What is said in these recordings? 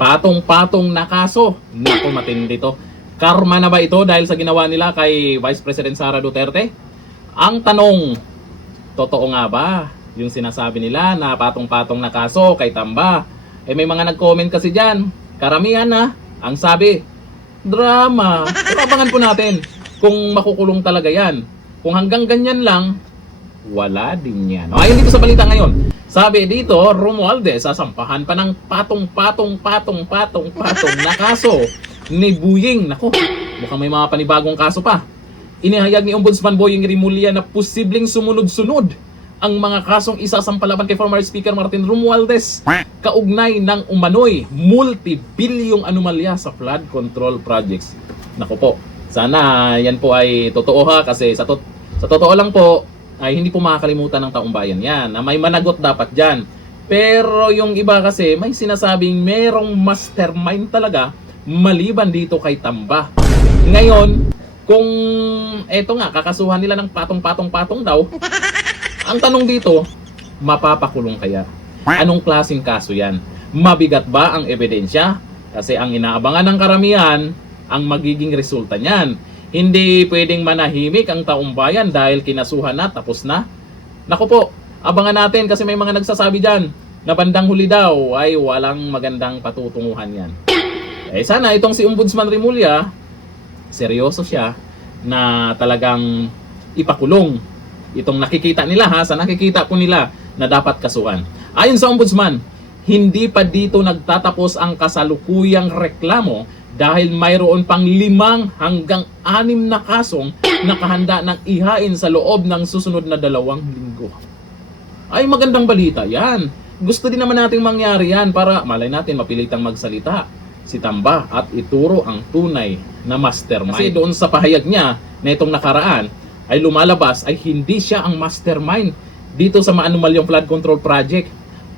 Patong-patong na kaso. Naku, matindi to. Karma na ba ito dahil sa ginawa nila kay Vice President Sara Duterte? Ang tanong, totoo nga ba yung sinasabi nila na patong-patong na kaso kay Tamba? Eh may mga nag-comment kasi dyan. Karamihan na. Ang sabi, drama. Pero abangan po natin kung makukulong talaga yan. Kung hanggang ganyan lang, wala din yan. Ayon dito sa balita ngayon, sabi dito, Romualdez sasampahan pa ng patong-patong na kaso ni Boying. Nako, mukhang may mga panibagong kaso pa. Inihayag ni Ombudsman Boying Rimulya na posibleng sumunod-sunod ang mga kasong isasampalaban kay former Speaker Martin Romualdez kaugnay ng umano'y multi-bilyong anomalya sa flood control projects. Nako po, sana yan po ay totoo ha, kasi sa totoo lang po ay hindi po makakalimutan ng taong bayan yan na may managot dapat dyan. Pero yung iba kasi may sinasabing merong mastermind talaga maliban dito kay Tamba. Ngayon, kung eto nga, kakasuhan nila ng patong-patong daw, ang tanong dito, mapapakulong kaya? Anong klaseng kaso yan? Mabigat ba ang ebidensya? Kasi ang inaabangan ng karamihan, ang magiging resulta niyan. Hindi pwedeng manahimik ang taong bayan dahil kinasuhan na, tapos na. Naku po, abangan natin kasi may mga nagsasabi dyan na bandang huli daw ay walang magandang patutunguhan yan. Eh sana itong si Ombudsman Rimulya, seryoso siya na talagang ipakulong itong nakikita nila ha, sa nakikita po nila na dapat kasuhan. Ayon sa Ombudsman, hindi pa dito nagtatapos ang kasalukuyang reklamo dahil mayroon pang 5 hanggang 6 na kasong nakahanda ng ihain sa loob ng susunod na 2 linggo. Ay magandang balita yan. Gusto din naman nating mangyari yan para malay natin mapilitang magsalita si Tamba at ituro ang tunay na mastermind. Kasi doon sa pahayag niya na itong nakaraan ay lumalabas ay hindi siya ang mastermind dito sa maanumalyang flood control project.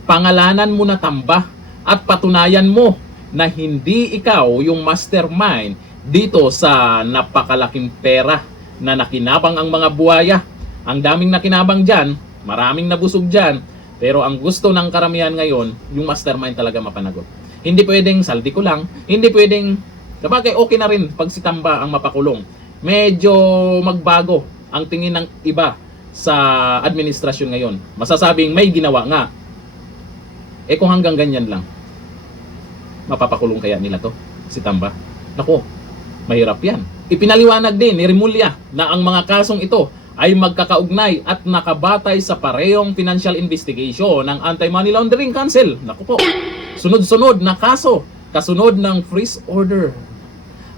Pangalanan mo na Tamba at patunayan mo na hindi ikaw yung mastermind dito sa napakalaking pera na nakinabang ang mga buhaya. Ang daming nakinabang dyan, maraming nabusog dyan, pero ang gusto ng karamihan ngayon, yung mastermind talaga mapanagot. Hindi pwedeng saldi ko lang, hindi pwedeng, kapag okay na rin pag si Tamba ang mapakulong. Medyo magbago ang tingin ng iba sa administrasyon ngayon. Masasabing may ginawa nga. Eh kung hanggang ganyan lang, mapapakulong kaya nila to, si Tamba? Naku, mahirap yan. Ipinaliwanag din ni Rimulya na ang mga kasong ito ay magkakaugnay at nakabatay sa parehong financial investigation ng Anti-Money Laundering Council. Naku po, sunod-sunod na kaso, kasunod ng freeze order.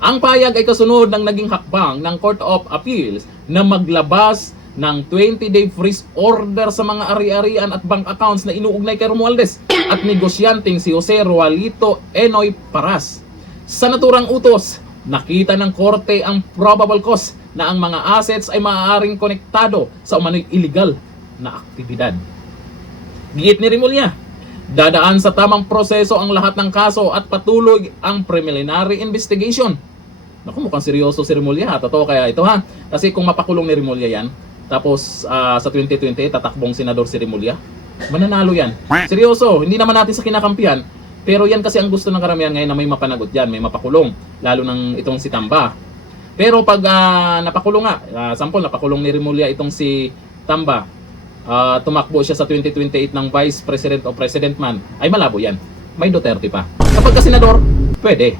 Ang payag ay kasunod ng naging hakbang ng Court of Appeals na maglabas ng 20-day freeze order sa mga ari-arian at bank accounts na inuugnay kay Romualdez at negosyanteng si Jose Roalito Enoy Paras. Sa naturang utos, nakita ng korte ang probable cause na ang mga assets ay maaaring konektado sa umano'y illegal na aktibidad. Giit ni Rimulya, dadaan sa tamang proseso ang lahat ng kaso at patuloy ang preliminary investigation. Naku, mukhang seryoso si Rimulya. Totoo kaya ito ha? Kasi kung mapakulong ni Rimulya yan, tapos sa 2020 tatakbong senador si Rimulya, mananalo yan. Seryoso, hindi naman natin sa kinakampihan, pero yan kasi ang gusto ng karamihan ngayon na may mapanagot yan, may mapakulong, lalo ng itong si Tamba. Pero pag napakulong nga, sample napakulong ni Rimulya itong si Tamba, tumakbo siya sa 2028 ng Vice President o President man, ay malabo yan. May Duterte pa. Kapag ka senador, pwede.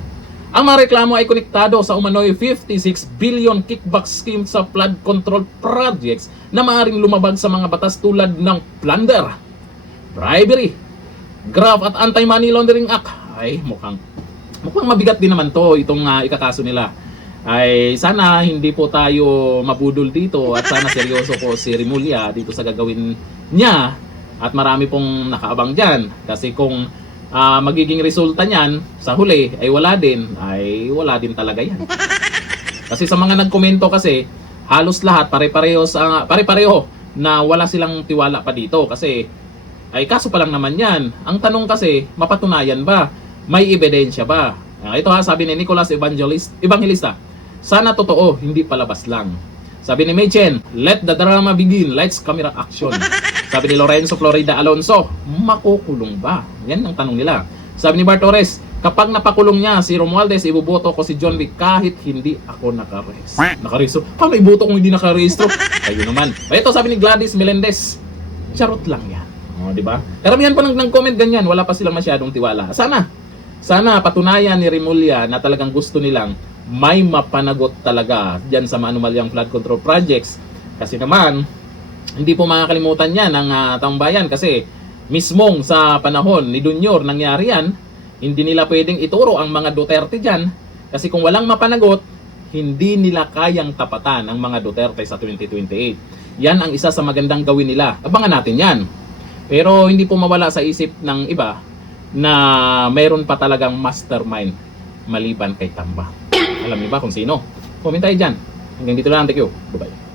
Ang mga reklamo ay konektado sa umano'y 56 billion kickback scheme sa flood control projects na maaaring lumabag sa mga batas tulad ng plunder, bribery, graft at Anti-Money Laundering Act. Ay, mukhang mabigat din naman to itong ikakaso nila. Ay, sana hindi po tayo mabudol dito at sana seryoso po si Rimulya dito sa gagawin niya at marami pong nakaabang dyan. Kasi kung magiging resulta niyan sa huli ay wala din talaga yan. Kasi sa mga nagkomento kasi halos lahat pare-pareho na wala silang tiwala pa dito kasi ay kaso pa lang naman yan. Ang tanong kasi, mapatunayan ba? May ebidensya ba? Ito ha, sabi ni Nicholas Evangelista, sana totoo, hindi palabas lang. Sabi ni Machen, let the drama begin, lights, camera, action. Sabi ni Lorenzo Florida Alonso, makukulong ba? Yan ang tanong nila. Sabi ni Bart Torres, Kapag napakulong niya si Romualdez, ibuboto ko si John Wick kahit hindi ako nakarehistro. Paano iboto kung hindi nakarehistro? Kayo naman. Ito sabi ni Gladys Melendez, charot lang yan. O, di ba? Karamihan pa nag-comment ganyan, wala pa silang masyadong tiwala. Sana patunayan ni Remulla na talagang gusto nilang may mapanagot talaga diyan sa maanumalyang flood control projects. Kasi naman, hindi po makakalimutan yan ng taong bayan kasi mismong sa panahon ni Dunyor nangyari yan. Hindi nila pwedeng ituro ang mga Duterte dyan kasi kung walang mapanagot, hindi nila kayang tapatan ang mga Duterte sa 2028. Yan ang isa sa magandang gawin nila. Abangan natin yan. Pero hindi po mawala sa isip ng iba na mayroon pa talagang mastermind maliban kay Tamba. Alam niyo ba kung sino? Comment tayo dyan. Hanggang dito lang. Thank you. Bye-bye.